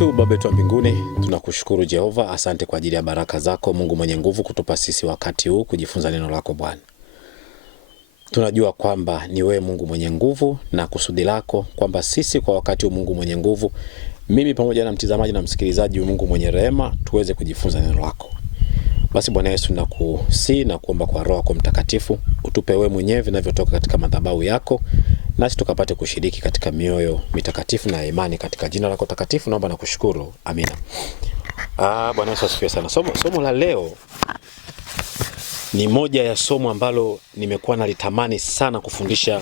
wetu, Baba yetu wa mbinguni, tunakushukuru Jehova, asante kwa ajili ya baraka zako Mungu mwenye nguvu kutupa sisi wakati huu kujifunza neno lako Bwana. Tunajua kwamba ni wewe Mungu mwenye nguvu na kusudi lako kwamba sisi kwa wakati huu Mungu mwenye nguvu, mimi pamoja na mtazamaji na msikilizaji Mungu mwenye rehema, tuweze kujifunza neno lako. Basi Bwana Yesu, nakusihi na kuomba kwa Roho yako Mtakatifu utupe wewe mwenyewe vinavyotoka katika madhabahu yako, nasi tukapate kushiriki katika mioyo mitakatifu na imani katika jina lako takatifu naomba na kushukuru. Amina. Bwana Yesu asifiwe sana. Somo la leo ni moja ya somo ambalo nimekuwa nalitamani sana kufundisha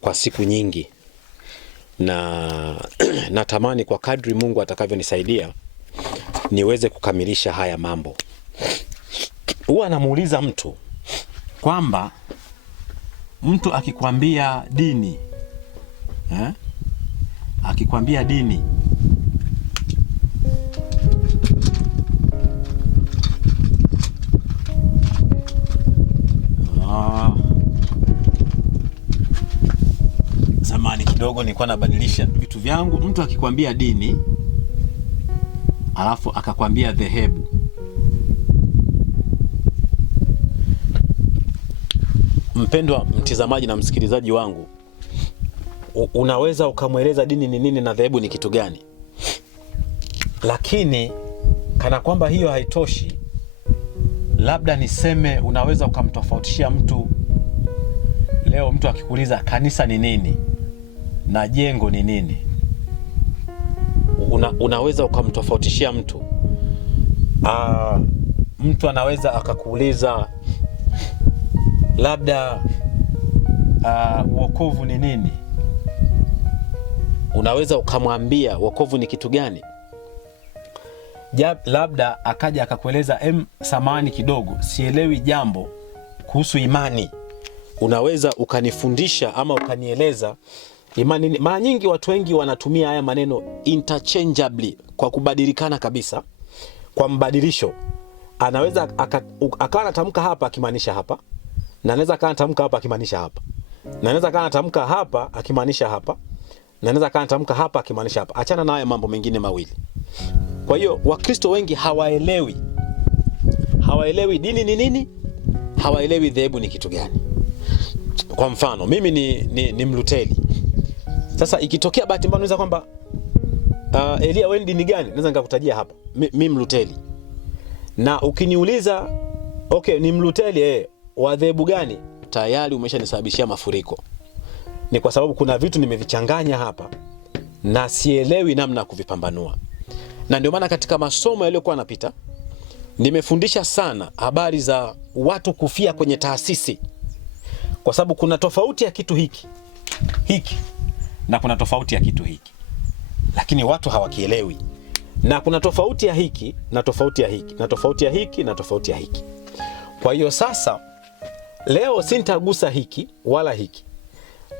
kwa siku nyingi. Na natamani kwa kadri Mungu atakavyonisaidia niweze kukamilisha haya mambo. Huwa namuuliza mtu kwamba mtu akikwambia dini, akikwambia dini, samahani kidogo nilikuwa nabadilisha vitu vyangu. Mtu akikwambia dini alafu akakwambia dhehebu, mpendwa mtazamaji na msikilizaji wangu, unaweza ukamweleza dini ni nini na dhehebu ni kitu gani, lakini kana kwamba hiyo haitoshi, labda niseme unaweza ukamtofautishia mtu. Leo mtu akikuuliza kanisa ni nini na jengo ni nini, unaweza ukamtofautishia mtu. Mtu anaweza akakuuliza labda wokovu ni nini, unaweza ukamwambia wokovu ni kitu gani. Labda akaja akakueleza samani kidogo, sielewi jambo kuhusu imani, unaweza ukanifundisha ama ukanieleza imani. Mara nyingi watu wengi wanatumia haya maneno interchangeably, kwa kubadilikana kabisa, kwa mbadilisho. Anaweza akawa anatamka hapa akimaanisha hapa, na anaweza akawa anatamka hapa akimaanisha hapa, na anaweza akawa anatamka hapa akimaanisha hapa, na anaweza akawa anatamka hapa akimaanisha hapa. Achana na haya mambo mengine mawili. Kwa hiyo Wakristo wengi hawaelewi dini ni nini, hawaelewi dhehebu ni kitu gani. Kwa mfano mimi ni Mluteli. Sasa ikitokea bahati mbaya unaweza kwamba Elia wewe dini gani, naweza nikakutajia hapa mimi Mluteli. Na ukiniuliza okay ni Mluteli wa dhehebu gani, tayari umeshanisababishia mafuriko. Ni kwa sababu kuna vitu nimevichanganya hapa na sielewi namna ya kuvipambanua. Na ndio maana katika masomo yaliyokuwa yanapita nimefundisha sana habari za watu kufia kwenye taasisi, kwa sababu kuna tofauti ya kitu hiki na kuna tofauti ya kitu hiki, lakini watu hawakielewi. Na kuna tofauti ya hiki na tofauti ya hiki na tofauti ya hiki na tofauti ya hiki. Kwa hiyo sasa leo sintagusa hiki wala hiki,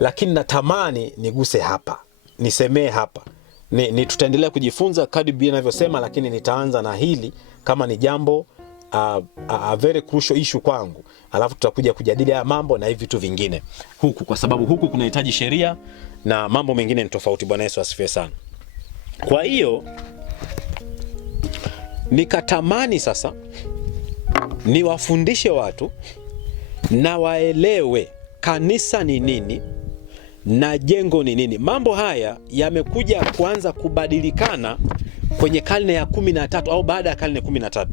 lakini natamani niguse hapa, nisemee hapa. Tutaendelea kujifunza kadri Biblia inavyosema, lakini nitaanza na hili kama ni jambo a very crucial issue kwangu. Alafu tutakuja kujadili haya mambo na hivi vitu vingine huku, kwa sababu huku kunahitaji sheria na mambo mengine ni tofauti. Bwana Yesu asifiwe sana. Kwa hiyo nikatamani sasa niwafundishe watu na waelewe kanisa ni nini na jengo ni nini. Mambo haya yamekuja kuanza kubadilikana kwenye karne ya 13 au baada ya karne 13.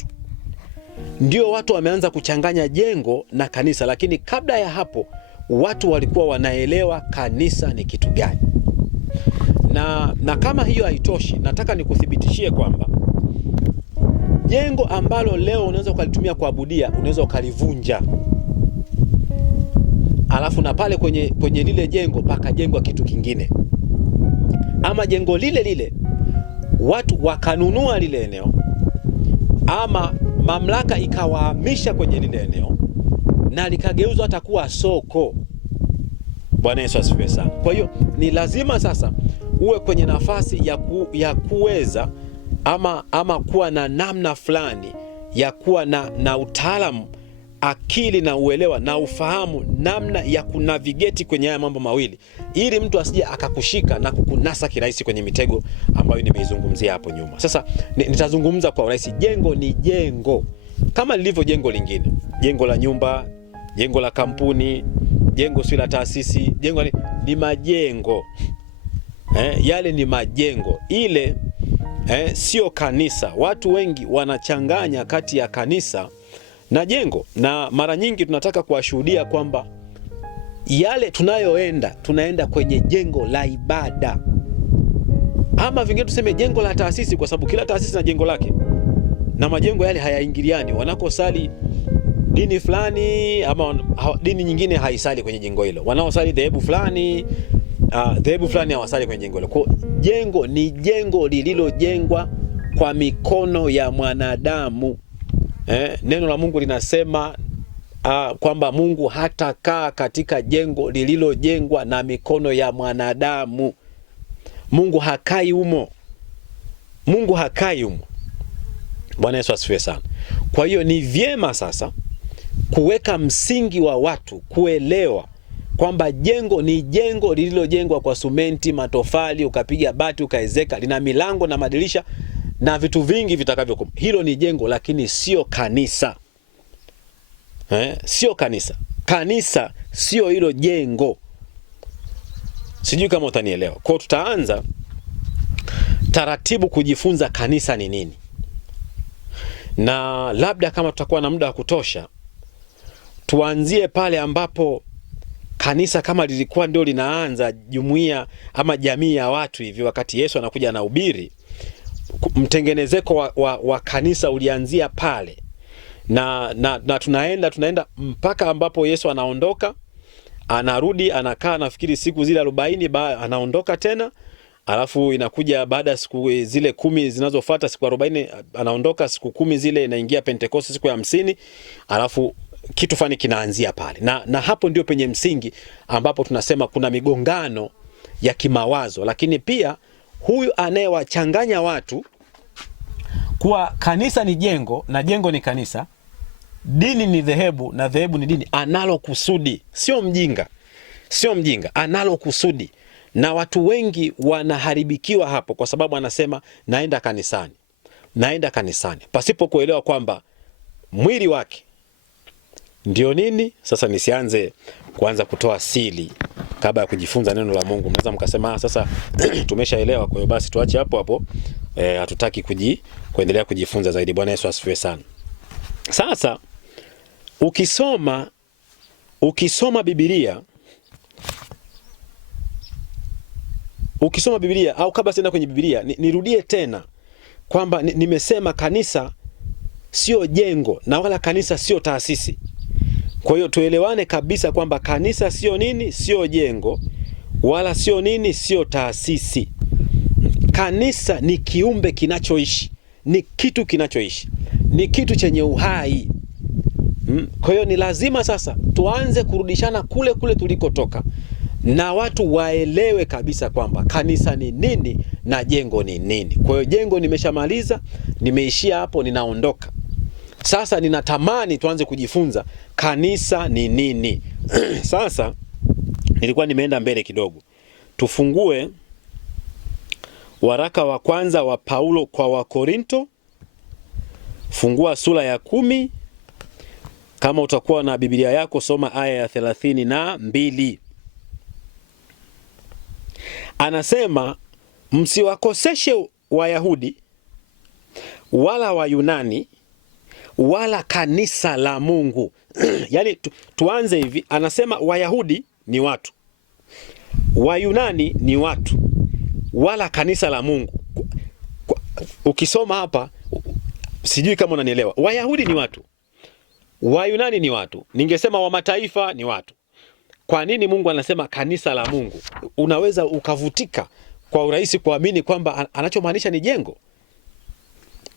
Ndio watu wameanza kuchanganya jengo na kanisa, lakini kabla ya hapo watu walikuwa wanaelewa kanisa ni kitu gani. Na kama hiyo haitoshi, nataka nikuthibitishie kwamba jengo ambalo leo unaweza ukalitumia kuabudia, unaweza ukalivunja, alafu na pale kwenye lile jengo pakajengwa kitu kingine, ama jengo lile watu wakanunua lile eneo, ama mamlaka ikawahamisha kwenye lile eneo na likageuzwa hata kuwa soko. Bwana Yesu asifiwe sana. Kwa hiyo ni lazima sasa uwe kwenye nafasi ya kuweza ama kuwa na namna fulani ya kuwa na utaalamu akili na uelewa na ufahamu namna ya kunavigeti kwenye haya mambo mawili, ili mtu asije akakushika na kukunasa kirahisi kwenye mitego ambayo nimeizungumzia hapo nyuma. Sasa nitazungumza kwa urahisi. Jengo ni jengo kama lilivyo jengo lingine, jengo la nyumba, jengo la kampuni, jengo si la taasisi, jengo ni majengo. Yale ni majengo. Ile sio kanisa. Watu wengi wanachanganya kati ya kanisa na jengo, na mara nyingi tunataka kuwashuhudia kwamba yale tunaenda kwenye jengo la ibada, ama vingine tuseme jengo la taasisi, kwa sababu kila taasisi na jengo lake, na majengo yale hayaingiliani. Wanakosali dini fulani ama dini nyingine haisali kwenye jengo hilo, wanaosali dhehebu fulani hawasali kwenye jengo hilo. Kwa jengo ni jengo lililojengwa kwa mikono ya mwanadamu. Neno la Mungu linasema kwamba Mungu hatakaa katika jengo lililojengwa na mikono ya mwanadamu. Mungu hakai humo. Bwana Yesu asifiwe sana. Kwa hiyo ni vyema sasa kuweka msingi wa watu kuelewa kwamba jengo ni jengo lililojengwa kwa simenti, matofali, ukapiga bati, ukaezeka, lina milango na madirisha na vitu vingi vitakavyokuwa. Hilo ni jengo, lakini sio kanisa. Sio kanisa. Kanisa sio hilo jengo. Sijui kama utanielewa. Kwa tutaanza taratibu kujifunza kanisa ni nini. Na labda kama tutakuwa na muda wa kutosha, tuanzie pale ambapo kanisa kama lilikuwa ndio linaanza, jumuiya ama jamii ya watu hivi, wakati Yesu anakuja na ubiri. Mtengenezeko wa kanisa ulianzia pale, na tunaenda mpaka ambapo Yesu anaondoka, anarudi, anakaa nafikiri siku zile 40, anaondoka tena, alafu inakuja baada siku zile 10 zinazofuata, siku 40 anaondoka, siku 10 zile inaingia Pentekoste, siku ya 50, alafu kitu fani kinaanzia pale. Na hapo ndio penye msingi ambapo tunasema kuna migongano ya kimawazo, lakini pia huyu anayewachanganya watu kuwa kanisa ni jengo na jengo ni kanisa, dini ni dhehebu na dhehebu ni dini, analo kusudi. Sio mjinga, analo kusudi. Na watu wengi wanaharibikiwa hapo, kwa sababu anasema naenda kanisani pasipo kuelewa kwamba mwili wake ndio nini. Sasa nisianze kutoa siri kabla ya kujifunza neno la Mungu. Mnaweza mkasema sasa tumeshaelewa, kwa hiyo basi tuache hapo, hatutaki kuendelea kujifunza zaidi. Bwana Yesu asifiwe sana. Sasa ukisoma Biblia au kabla sienda kwenye Biblia, nirudie tena kwamba nimesema kanisa sio jengo na wala kanisa sio taasisi. Kwa hiyo tuelewane kabisa kwamba kanisa sio nini, sio jengo, wala sio nini, sio taasisi. Kanisa ni kiumbe kinachoishi, ni kitu kinachoishi, ni kitu chenye uhai. Kwa hiyo ni lazima sasa tuanze kurudishana kule tulikotoka, na watu waelewe kabisa kwamba kanisa ni nini na jengo ni nini. Kwa hiyo jengo nimeshamaliza, nimeishia hapo, ninaondoka. Sasa ninatamani tuanze kujifunza kanisa ni nini. Sasa nilikuwa nimeenda mbele kidogo. Tufungue waraka wa kwanza wa Paulo kwa Wakorinto. Fungua sura ya 10. Kama utakuwa na Biblia yako, soma aya ya 32. Anasema msiwakoseshe Wayahudi wala Wayunani wala kanisa la Mungu. Yaani tuanze hivi, anasema Wayahudi ni watu, Wayunani ni watu, wala kanisa la Mungu. Ukisoma hapa, sijui kama unanielewa. Wayahudi ni watu, Wayunani ni watu, ningesema wa mataifa ni watu. Kwa nini Mungu anasema kanisa la Mungu? Unaweza ukavutika kwa urahisi kuamini kwamba anachomaanisha ni jengo.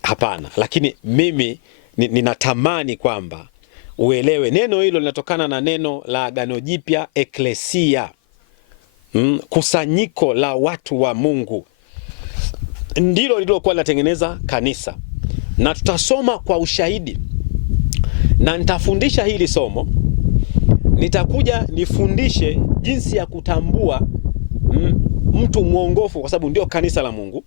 Hapana, lakini mimi ninatamani kwamba uelewe neno hilo linatokana na neno la Agano Jipya, eklesia, kusanyiko la watu wa Mungu. Ndilo lililokuwa linatengeneza kanisa, na tutasoma kwa ushahidi na nitafundisha hili somo. Nitakuja nifundishe jinsi ya kutambua mtu mwongofu, kwa sababu ndio kanisa la Mungu,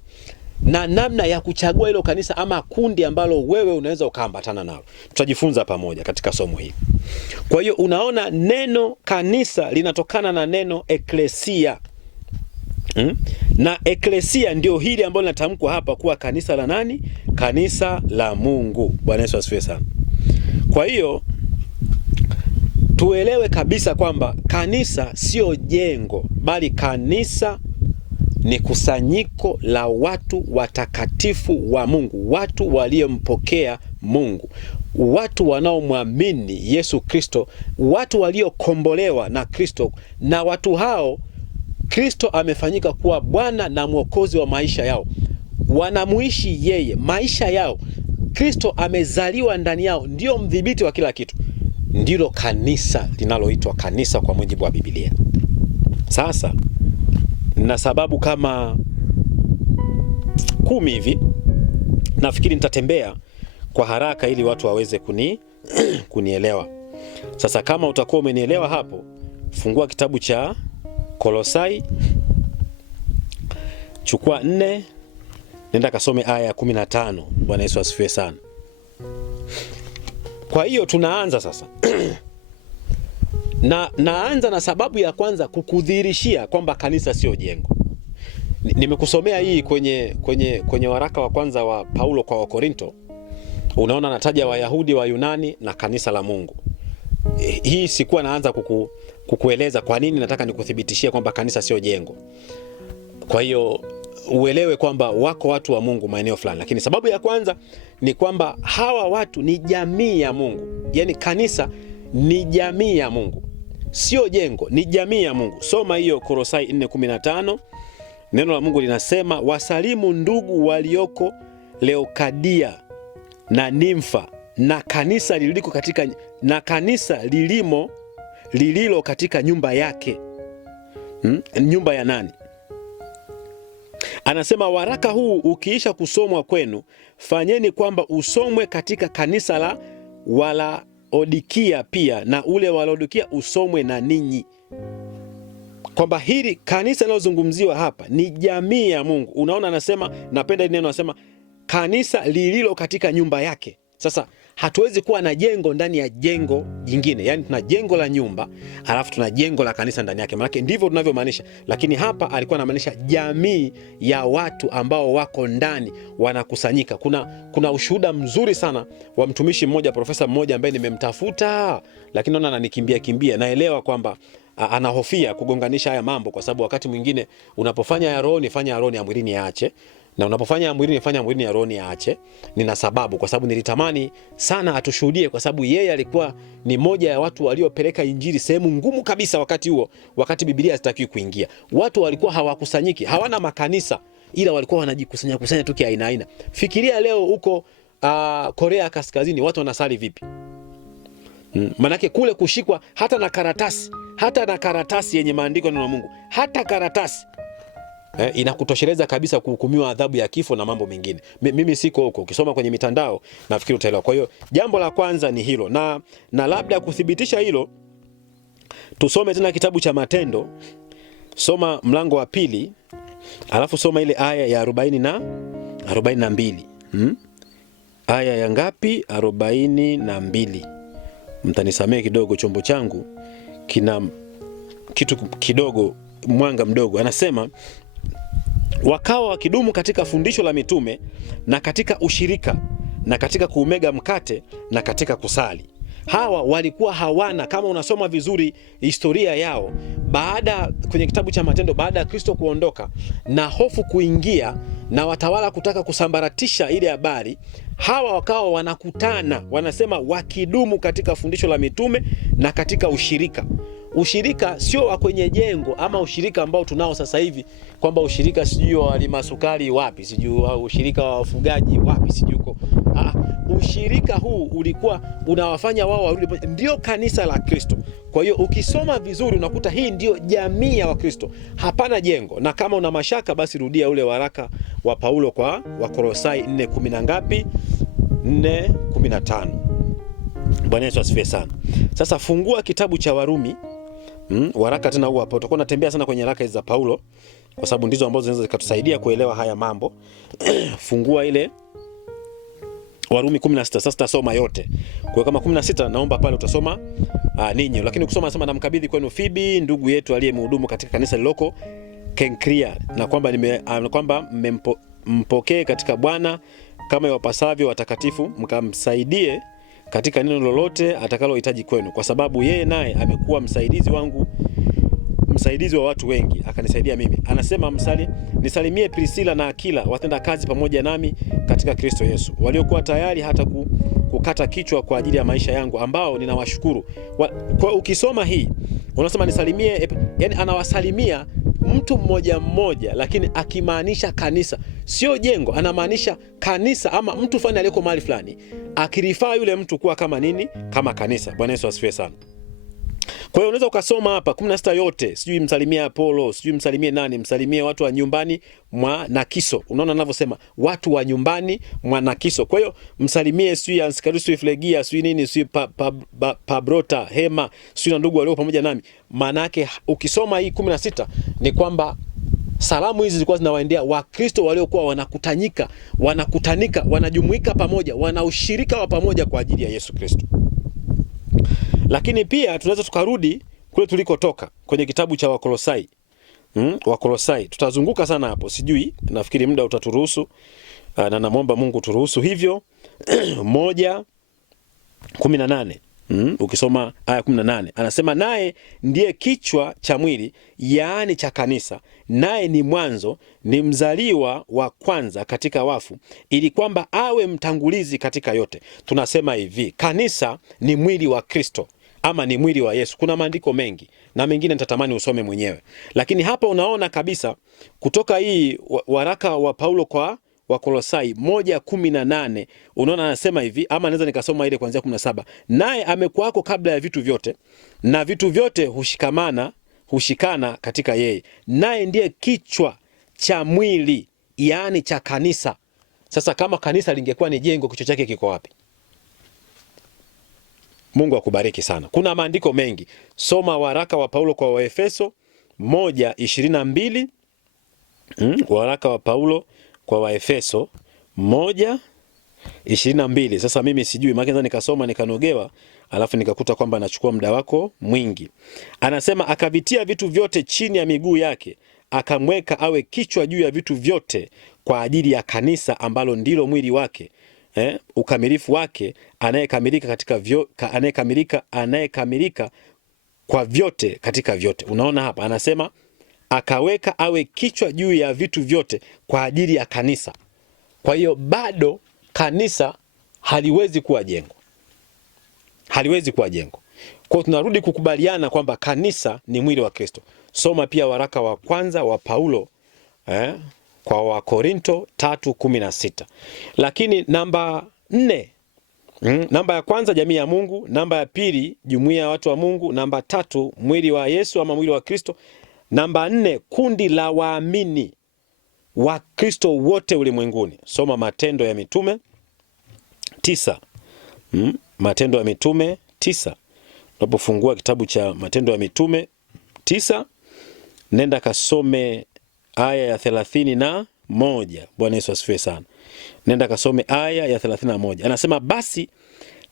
na namna ya kuchagua hilo kanisa ama kundi ambalo wewe unaweza ukaambatana nalo. Tutajifunza pamoja katika somo hili. Kwa hiyo unaona, neno kanisa linatokana na neno eklesia. Na eklesia ndio hili ambalo linatamkwa hapa kuwa kanisa la nani? Kanisa la Mungu. Bwana Yesu asifiwe sana. Kwa hiyo tuelewe kabisa kwamba kanisa sio jengo, bali kanisa ni kusanyiko la watu watakatifu wa Mungu, watu waliompokea Mungu, watu wanaomwamini Yesu Kristo, watu waliokombolewa na Kristo, na watu hao Kristo amefanyika kuwa Bwana na Mwokozi wa maisha yao. Wanamuishi yeye, maisha yao Kristo amezaliwa ndani yao, ndio mdhibiti wa kila kitu. Ndilo kanisa linaloitwa kanisa kwa mujibu wa Biblia. Sasa na sababu kama 10 hivi, nafikiri nitatembea kwa haraka ili watu waweze kunielewa. Sasa kama utakuwa umenielewa hapo, fungua kitabu cha Kolosai, chukua 4, nenda kasome aya ya 15. Bwana Yesu asifiwe sana. Kwa hiyo tunaanza sasa. Naanza na sababu ya kwanza kukudhihirishia kwamba kanisa sio jengo. Nimekusomea hii kwenye waraka wa kwanza wa Paulo kwa Wakorinto. Unaona nataja Wayahudi, Wayunani na kanisa la Mungu. Hii sikuwa naanza kukueleza kwa nini nataka nikuthibitishie kwamba kanisa sio jengo. Kwa hiyo uelewe kwamba wako watu wa Mungu maeneo fulani, lakini sababu ya kwanza ni kwamba hawa watu ni jamii ya Mungu. Yaani kanisa ni jamii ya Mungu, sio jengo, ni jamii ya Mungu. Soma hiyo Kolosai 4:15. Neno la Mungu linasema, wasalimu ndugu walioko Leokadia na Nimfa na kanisa lililo katika nyumba yake. Nyumba ya nani? Anasema waraka huu ukiisha kusomwa kwenu, fanyeni kwamba usomwe katika kanisa la Walaodikia pia, na ule Walaodikia usomwe na ninyi. Kwamba hili kanisa linalozungumziwa hapa ni jamii ya Mungu. Unaona, anasema, napenda hili neno, anasema kanisa lililo katika nyumba yake. Sasa hatuwezi kuwa na jengo ndani ya jengo jingine. Yaani tuna jengo la nyumba, alafu tuna jengo la kanisa ndani yake. Maana ndivyo tunavyomaanisha. Lakini hapa alikuwa anamaanisha jamii ya watu ambao wako ndani wanakusanyika. Kuna ushuhuda mzuri sana wa mtumishi mmoja, profesa mmoja ambaye nimemtafuta, lakini naona ananikimbia. Naelewa kwamba anahofia kugonganisha haya mambo, kwa sababu wakati mwingine unapofanya ya roho, fanya ya roho, ya mwilini yaache. Na unapofanya ya mwilini, fanya mwilini, ya roho yaache. Nina sababu, kwa sababu nilitamani sana atushuhudie, kwa sababu yeye alikuwa ni moja ya watu waliopeleka injili sehemu ngumu kabisa wakati huo, wakati Biblia hazitakiwi kuingia. Watu walikuwa hawakusanyiki, hawana makanisa, ila walikuwa wanajikusanya tu kiaina. Fikiria leo huko Korea Kaskazini watu wanasali vipi? Manake kule kushikwa hata na karatasi yenye maandiko neno la Mungu, hata karatasi inakutosheleza kabisa kuhukumiwa adhabu ya kifo na mambo mengine. Mimi siko huko, ukisoma kwenye mitandao nafikiri utaelewa. Kwa hiyo jambo la kwanza ni hilo, na labda kuthibitisha hilo tusome tena kitabu cha Matendo. Soma mlango wa 2, alafu soma ile aya ya 40 na 42. Aya ya ngapi? 42. Mtanisamee kidogo, chombo changu kina kitu kidogo, mwanga mdogo. Anasema, wakawa wakidumu katika fundisho la mitume na katika ushirika na katika kuumega mkate na katika kusali. Hawa walikuwa hawana, kama unasoma vizuri historia yao, kwenye kitabu cha Matendo, baada ya Kristo kuondoka na hofu kuingia na watawala kutaka kusambaratisha ile habari, hawa wakawa wanakutana, wanasema wakidumu katika fundisho la mitume na katika ushirika. Ushirika sio wa kwenye jengo ama ushirika ambao tunao sasa hivi, kwamba ushirika sijui wa walima sukari wapi, sijui ushirika wa wafugaji wapi, sijui uko. Ushirika huu ulikuwa unawafanya wao warudi, ndio kanisa la Kristo. Kwa hiyo ukisoma vizuri unakuta hii ndio jamii ya Wakristo, hapana jengo. Na kama una mashaka, basi rudia ule waraka wa Paulo kwa Wakolosai 4:10 ngapi? 4:15. Bwana Yesu asifiwe sana. Sasa fungua kitabu cha Warumi, waraka tena huu hapa. Utakuwa unatembea sana kwenye haraka za Paulo kwa sababu ndizo ambazo zinaweza zikatusaidia kuelewa haya mambo. Fungua ile Warumi 16. Sasa tutasoma yote. Kwa kama 16 naomba pale utasoma ninyi. Lakini ukisoma nasema namkabidhi kwenu Fibi ndugu yetu aliyemhudumu katika kanisa liloko Kenkrea, na kwamba mpokee katika Bwana kama iwapasavyo watakatifu, mkamsaidie katika neno lolote atakalohitaji kwenu, kwa sababu yeye naye amekuwa msaidizi wangu, msaidizi wa watu wengi, akanisaidia mimi. Anasema nisalimie Priscilla na Akila, watenda kazi pamoja nami katika Kristo Yesu, waliokuwa tayari hata kukata kichwa kwa ajili ya maisha yangu, ambao ninawashukuru. Kwa ukisoma hii unasema nisalimie, yani anawasalimia mtu mmoja mmoja, lakini akimaanisha kanisa, sio jengo. Anamaanisha kanisa ama mtu fulani aliyeko mahali fulani, akirifaa yule mtu kuwa kama nini? Kama kanisa. Bwana Yesu asifiwe sana. Kwa hiyo unaweza ukasoma hapa 16 yote, sijui msalimie Apollo, sijui msalimie nani, msalimie watu wa nyumbani mwa Nakiso. Unaona ninavyosema watu wa nyumbani mwa Nakiso. Kwa hiyo msalimie sijui Ansikarus, sijui Flegia, sijui nini, sijui Pabrota, Hema, sijui na ndugu walio pamoja nami. Maana yake ukisoma hii 16 ni kwamba salamu hizi zilikuwa zinawaendea Wakristo waliokuwa wanakutanika, wanajumuika pamoja, wana ushirika wa pamoja kwa ajili ya Yesu Kristo. Lakini pia tunaweza tukarudi kule tulikotoka kwenye kitabu cha Wakolosai. Wakolosai. Tutazunguka sana hapo, sijui, nafikiri muda utaturuhusu, na namuomba Mungu turuhusu hivyo. 1:18. Ukisoma aya 18 anasema naye ndiye kichwa cha mwili, yaani cha kanisa, naye ni mwanzo, ni mzaliwa wa kwanza katika wafu, ili kwamba awe mtangulizi katika yote. Tunasema hivi, kanisa ni mwili wa Kristo ama ni mwili wa Yesu. Kuna maandiko mengi na mengine nitatamani usome mwenyewe, lakini hapa unaona kabisa kutoka hii waraka wa Paulo kwa Wakolosai 1:18 unaona anasema hivi, ama naweza nikasoma ile kuanzia 17. Naye amekuwako kabla ya vitu vyote, na vitu vyote hushikana katika yeye, naye ndiye kichwa cha mwili, yaani cha kanisa. Sasa kama kanisa lingekuwa ni jengo, kichwa chake kiko wapi? Mungu akubariki sana. Kuna maandiko mengi. Soma waraka wa Paulo kwa Waefeso 1:22. Waraka wa Paulo kwa Waefeso 1:22. Sasa mimi sijui, maana nikasoma nikanogewa, alafu nikakuta kwamba nachukua muda wako mwingi. Anasema akavitia vitu vyote chini ya miguu yake, akamweka awe kichwa juu ya vitu vyote kwa ajili ya kanisa, ambalo ndilo mwili wake, ukamilifu wake, anayekamilika kwa vyote katika vyote. Unaona hapa anasema akaweka awe kichwa juu ya vitu vyote kwa ajili ya kanisa. Kwa hiyo bado kanisa haliwezi kuwa jengo. Haliwezi kuwa jengo. Kwa hiyo tunarudi kukubaliana kwamba kanisa ni mwili wa Kristo. Soma pia waraka wa kwanza wa Paulo kwa Wakorinto 3:16. Lakini namba 4, namba ya kwanza jamii ya Mungu, namba ya pili jumuiya ya watu wa Mungu, namba 3 mwili wa Yesu ama mwili wa Kristo, namba 4 kundi la waamini wa Kristo wote ulimwenguni. Soma Matendo ya Mitume 9. Matendo ya Mitume 9. Unapofungua kitabu cha Matendo ya Mitume 9, nenda kasome aya ya 31. Bwana Yesu asifiwe sana. Nenda kasome aya ya 31. Anasema basi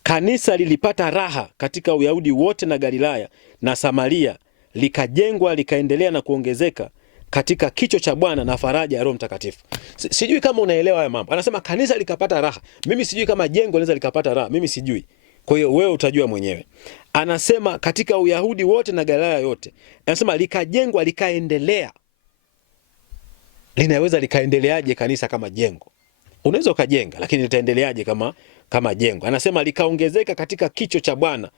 kanisa lilipata raha katika Uyahudi wote na Galilaya na Samaria, likajengwa likaendelea na kuongezeka katika kicho cha Bwana na faraja ya Roho Mtakatifu. Sijui kama unaelewa haya mambo. Anasema kanisa likapata raha. Mimi sijui kama jengo linaweza likapata raha. Mimi sijui. Kwa hiyo wewe utajua mwenyewe. Anasema katika Uyahudi wote na Galilaya yote. Anasema likajengwa likaendelea. Linaweza likaendeleaje kanisa kama jengo? Unaweza ukajenga, lakini litaendeleaje kama jengo? Anasema likaongezeka katika kicho cha Bwana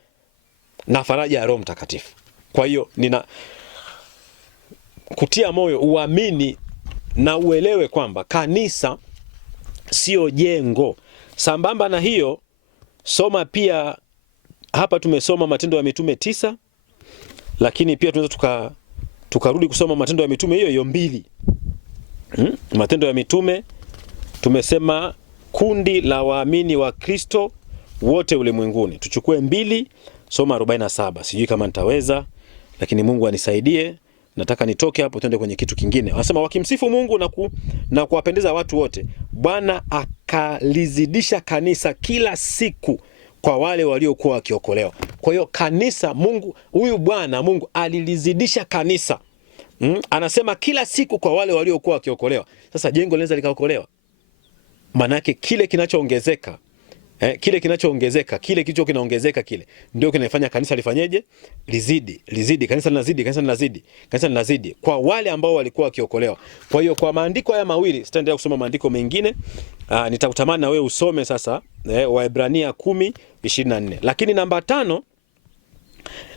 na faraja ya Roho Mtakatifu. Kwa hiyo nina kutia moyo uamini na uelewe kwamba kanisa sio jengo. Sambamba na hiyo, soma pia hapa tumesoma Matendo ya Mitume 9, lakini pia tunaweza tukarudi kusoma Matendo ya Mitume hiyo 2. Matendo ya Mitume tumesema kundi la waamini wa Kristo wote ulimwenguni. Tuchukue 2 soma 47. Sijui kama nitaweza, lakini Mungu anisaidie. Nataka nitoke hapo twende kwenye kitu kingine. Anasema wakimsifu Mungu na kuwapendeza watu wote, Bwana akalizidisha kanisa kila siku kwa wale waliokuwa wakiokolewa. Kwa hiyo kanisa, Mungu huyu Bwana Mungu alilizidisha kanisa. Anasema kila siku kwa wale waliokuwa wakiokolewa. Sasa jengo linaweza likaokolewa? Manake kile kinachoongezeka kile kilicho kinaongezeka kile ndio kinafanya kanisa lifanyeje? Lizidi. Kanisa linazidi kwa wale ambao walikuwa wakiokolewa. Kwa hiyo kwa maandiko haya mawili, sitaendelea kusoma maandiko mengine. Nitakutamani na wewe usome sasa Waebrania 10:24. Lakini namba 5,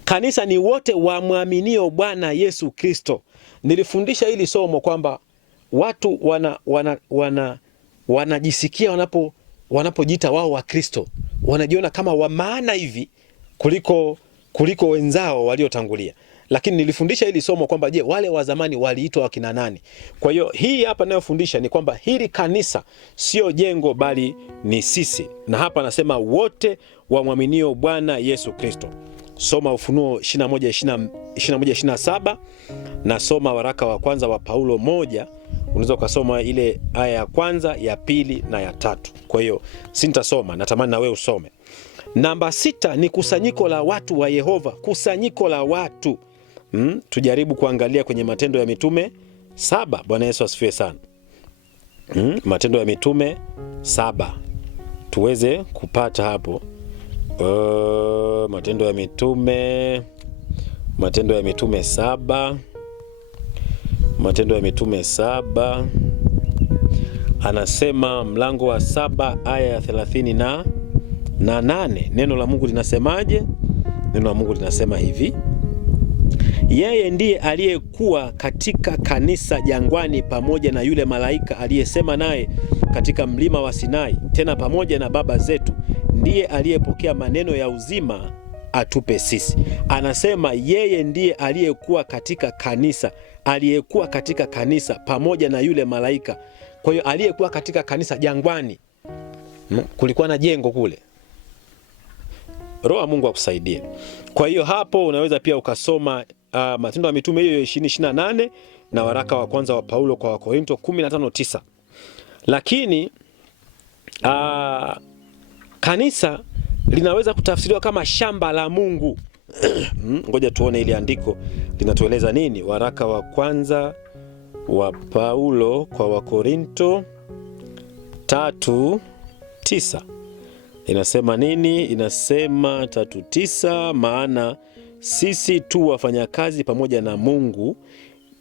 kanisa ni wote wamwaminio Bwana Yesu Kristo. Nilifundisha hili somo kwamba watu wanajisikia wanapojiita wao wa Kristo, wanajiona kama wa maana hivi kuliko wenzao waliotangulia. Lakini nilifundisha hili somo kwamba je, wale wa zamani waliitwa wakina nani? Kwa hiyo hii hapa ninayofundisha ni kwamba hili kanisa sio jengo bali ni sisi. Na hapa anasema wote wamwaminio Bwana Yesu Kristo. Soma Ufunuo 21:27 na soma waraka wa kwanza wa Paulo 1. Unaweza ukasoma ile aya ya kwanza, ya pili na ya 3. Kwa hiyo sintasoma, natamani na wewe usome. Namba 6 ni kusanyiko la watu wa Yehova. Kusanyiko la watu. Tujaribu kuangalia kwenye Matendo ya Mitume 7. Bwana Yesu asifiwe sana. Matendo ya Mitume 7. Tuweze kupata hapo. Matendo ya Mitume 7. Matendo ya Mitume 7. Anasema mlango wa 7 aya ya 38. Neno la Mungu linasemaje? Neno la Mungu linasema hivi: yeye ndiye aliyekuwa katika kanisa jangwani pamoja na yule malaika aliyesema naye katika mlima wa Sinai, tena pamoja na baba zetu, ndiye aliyepokea maneno ya uzima atupe sisi. Anasema yeye ndiye aliyekuwa katika kanisa pamoja na yule malaika. Kwa hiyo aliyekuwa katika kanisa jangwani, kulikuwa na jengo kule. Roho Mungu akusaidie. Kwa hiyo hapo unaweza pia ukasoma Matendo ya Mitume hiyo 20:28 na waraka wa kwanza wa Paulo kwa Wakorinto 15:9. Lakini kanisa linaweza kutafsiriwa kama shamba la Mungu. Ngoja tuone ile andiko linatueleza nini. Waraka wa kwanza wa Paulo kwa Wakorinto 3:9. Inasema nini? Inasema 3:9, maana sisi tu wafanyakazi pamoja na Mungu,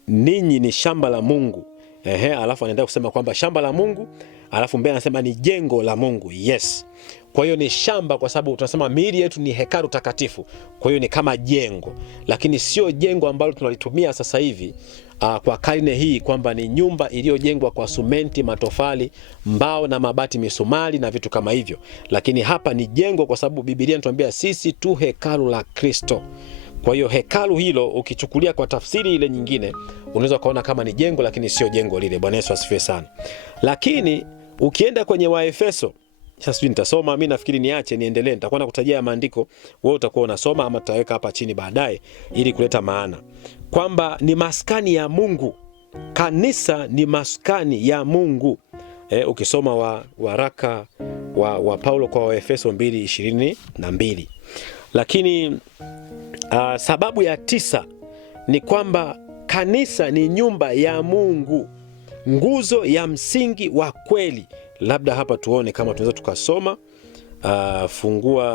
ninyi ni shamba la Mungu. Alafu anaendelea kusema kwamba shamba la Mungu, alafu mbele anasema ni jengo la Mungu. Yes. Kwa hiyo ni shamba kwa sababu tunasema miili yetu ni hekalu takatifu. Kwa hiyo ni kama jengo, lakini sio jengo ambalo tunalitumia sasa hivi kwa karne hii kwamba ni nyumba iliyojengwa kwa simenti, matofali, mbao na mabati, misumari na vitu kama hivyo. Lakini hapa ni jengo kwa sababu Biblia inatuambia sisi tu hekalu la Kristo. Kwa hiyo hekalu hilo ukichukulia kwa tafsiri ile nyingine unaweza kaona kama ni jengo, lakini sio jengo lile. Bwana Yesu asifiwe sana. Lakini ukienda kwenye Waefeso, sasa sijui nitasoma, mimi nafikiri niache niendelee. Nitakuwa nakutajia maandiko, wewe utakuwa unasoma ama tutaweka hapa chini baadaye ili kuleta maana. Kwamba ni maskani ya Mungu. Kanisa ni maskani ya Mungu. Ukisoma waraka wa Paulo kwa Waefeso 2:22. Lakini sababu ya 9 ni kwamba kanisa ni nyumba ya Mungu, nguzo ya msingi wa kweli. Labda hapa tuone kama tunaweza tukasoma. Fungua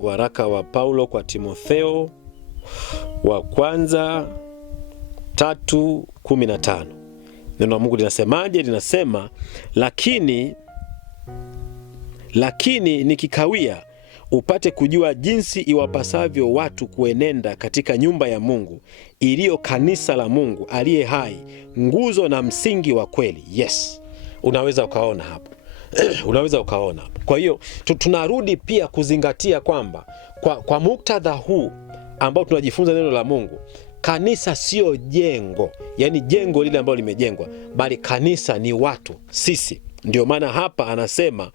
waraka wa Paulo kwa Timotheo wa kwanza 3:15. Neno la Mungu linasemaje? Linasema lakini nikikawia upate kujua jinsi iwapasavyo watu kuenenda katika nyumba ya Mungu iliyo kanisa la Mungu aliye hai, nguzo na msingi wa kweli. Yes. Unaweza ukaona hapo. Unaweza ukaona hapo. Kwa hiyo tunarudi pia kuzingatia kwamba kwa muktadha huu ambao tunajifunza neno la Mungu, kanisa sio jengo, yani jengo lile ambalo limejengwa, bali kanisa ni watu, sisi. Ndio maana hapa anasema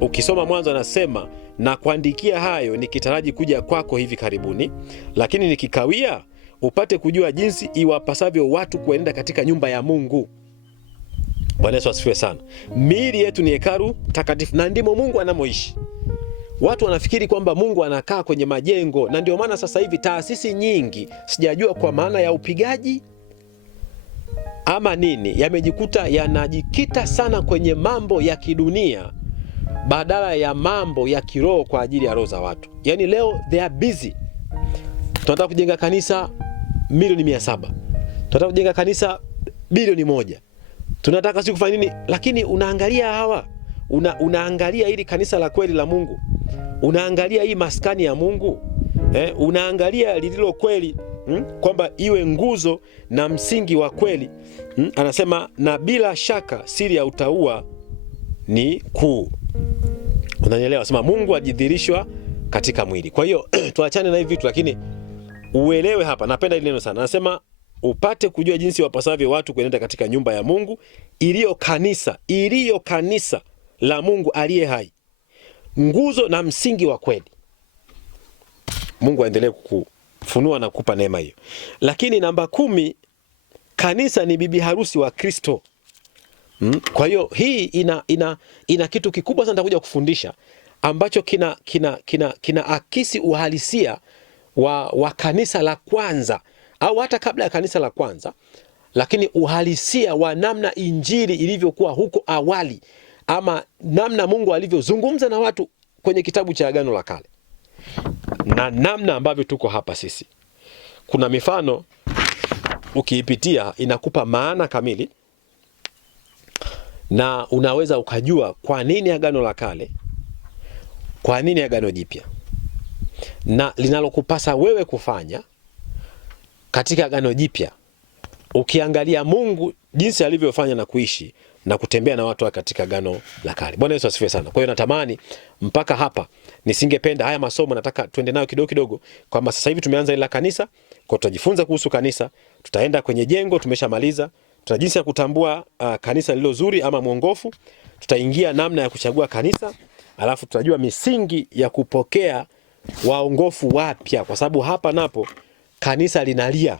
ukisoma Mwanzo anasema, na kuandikia hayo nikitaraji kuja kwako hivi karibuni, lakini nikikawia upate kujua jinsi iwapasavyo watu kuenda katika nyumba ya Mungu. Bwana Yesu asifiwe sana. Miili yetu ni hekalu takatifu na ndimo Mungu anamoishi. Watu wanafikiri kwamba Mungu anakaa kwenye majengo, na ndio maana sasa hivi taasisi nyingi, sijajua kwa maana ya upigaji ama nini, yamejikuta yanajikita sana kwenye mambo ya kidunia badala ya mambo ya kiroho kwa ajili ya roho za watu. Yaani leo they are busy. Tunataka kujenga kanisa milioni 700. Tunataka kujenga kanisa bilioni 1. Tunataka si kufanya nini? Lakini unaangalia hawa, unaangalia hili kanisa la kweli la Mungu. Unaangalia hii maskani ya Mungu. Unaangalia lililo kweli, kwamba iwe nguzo na msingi wa kweli. Anasema, na bila shaka siri ya utauwa ni kuu. Unanielewa? Sema Mungu ajidhirishwa katika mwili. Kwa hiyo tuachane na hivi vitu, lakini uelewe hapa, napenda hili neno sana. Anasema upate kujua jinsi wapasavyo watu kuenenda katika nyumba ya Mungu iliyo kanisa la Mungu aliye hai, nguzo na msingi wa kweli. Mungu aendelee kukufunua na kukupa neema hiyo. Lakini namba 10, kanisa ni bibi harusi wa Kristo. Kwa hiyo hii ina kitu kikubwa sana nitakuja kufundisha, ambacho kina akisi uhalisia wa kanisa la kwanza, au hata kabla ya kanisa la kwanza, lakini uhalisia wa namna injili ilivyokuwa huko awali, ama namna Mungu alivyozungumza na watu kwenye kitabu cha Agano la Kale, na namna ambavyo tuko hapa sisi. Kuna mifano ukiipitia inakupa maana kamili, na unaweza ukajua kwa nini Agano la Kale, kwa nini Agano Jipya, na linalokupasa wewe kufanya katika Agano Jipya, ukiangalia Mungu jinsi alivyofanya na kuishi na kutembea na watu katika Agano la Kale. Bwana Yesu asifiwe sana. Kwa hiyo natamani mpaka hapa, nisingependa haya masomo, nataka tuende nayo kidogo kidogo, kwamba sasa hivi tumeanza ile kanisa, kwa tutajifunza kuhusu kanisa, tutaenda kwenye jengo, tumeshamaliza, tuta jinsi ya kutambua kanisa lilo zuri ama mwongofu, tutaingia namna ya kuchagua kanisa, alafu tutajua misingi ya kupokea waongofu wapya, kwa sababu hapa napo kanisa linalia.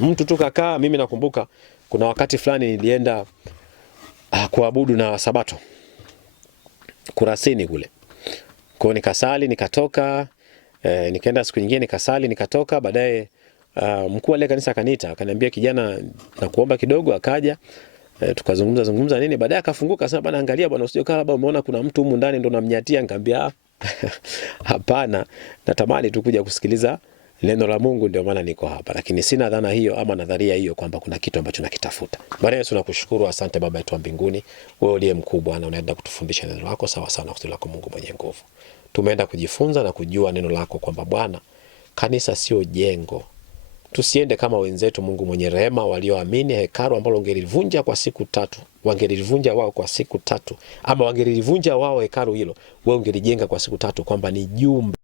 Mtu tu kakaa. Mimi nakumbuka kuna wakati fulani nilienda kuabudu na Sabato Kurasini kule. Kwa nikasali nikatoka, nikaenda siku nyingine nikasali nikatoka. Baadaye mkuu wa ile kanisa akaniita, akaniambia, kijana na kuomba kidogo. Akaja tukazungumza nini, baadaye akafunguka, akasema, bwana angalia bwana, usije kama labda umeona kuna mtu humu ndani ndo namnyatia. Nikamwambia hapana, natamani tu kuja kusikiliza neno la Mungu, ndio maana niko hapa, lakini sina dhana hiyo ama nadharia hiyo kwamba kuna kitu ambacho nakitafuta. Bwana Yesu nakushukuru, asante Baba yetu wa mbinguni, wewe uliye mkubwa na unaenda kutufundisha neno lako sawa sana kusudi lako Mungu mwenye nguvu. Tumeenda kujifunza na kujua neno lako kwamba Bwana, kanisa sio jengo. Tusiende kama wenzetu Mungu mwenye rehema walioamini hekalu ambalo wangelivunja kwa siku 3, wangelivunja wao kwa siku 3, ama wangelivunja wao hekalu hilo, wewe ungelijenga kwa siku 3, kwamba ni jumba